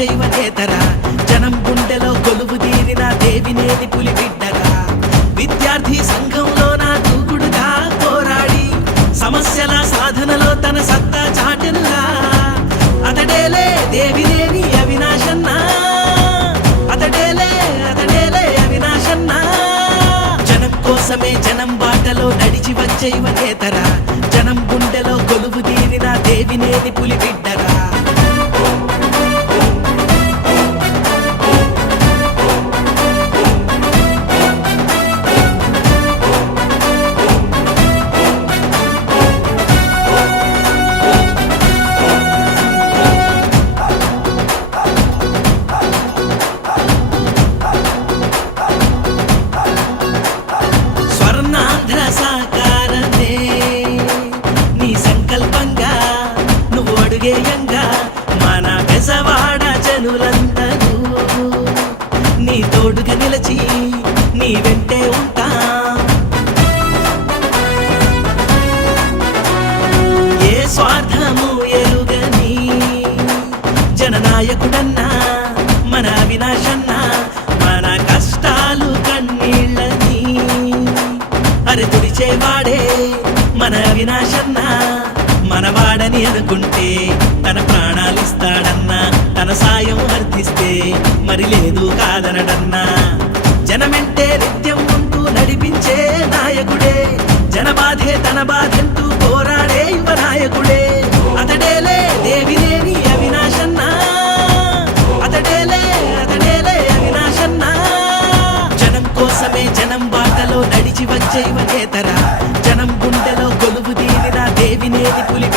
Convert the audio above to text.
వచ్చేవనేతరా జనం గుండెలో కొలువు తీరిన దేవినేది పులి బిడ్డరా విద్యార్థి సంఘంలో నా దూకుడుగా పోరాడి సమస్యల సాధనలో తన సత్తా చాటెనురా అతడేలే దేవినేని అవినాశన్న అతడేలే అవినాశన్న జనం కోసమే జనం బాటలో నడిచి వచ్చేవనేతరా జనం గుండెలో కొలువు తీరిన దేవినేది పులి బిడ్డరా సాకారమే నీ సంకల్పంగా నువ్వు అడుగేయంగా మన బెజవాడ జనులందరూ నీ తోడుగా నిలిచి నీ వెంటే ఉంటా ఏ స్వార్థము ఎరుగని జననాయకుడన్నా మన అవినాశన్న మన కష్టాలు కన్నీళ్ళని అరే తుడిచేవాడే మన అవినాశన్న మనవాడని అనుకుంటే తన ప్రాణాలిస్తాడన్నా తన సాయం అర్థిస్తే మరి లేదు కాదనడన్నా జనమెంటే నిత్యం ఉంటూ నడిపించే నాయకుడే జనబాధే తన బాధంటూ పోరాడే యువ నాయకుడే అతడేలే దేవినేని అవినాశన్న అతడేలే అవినాశన్న జనం కోసమే జనం బాటలో నడిచి వచ్చేవనేతరా జనం గుండెలో కొలువు తీరిన దేవినేది పులి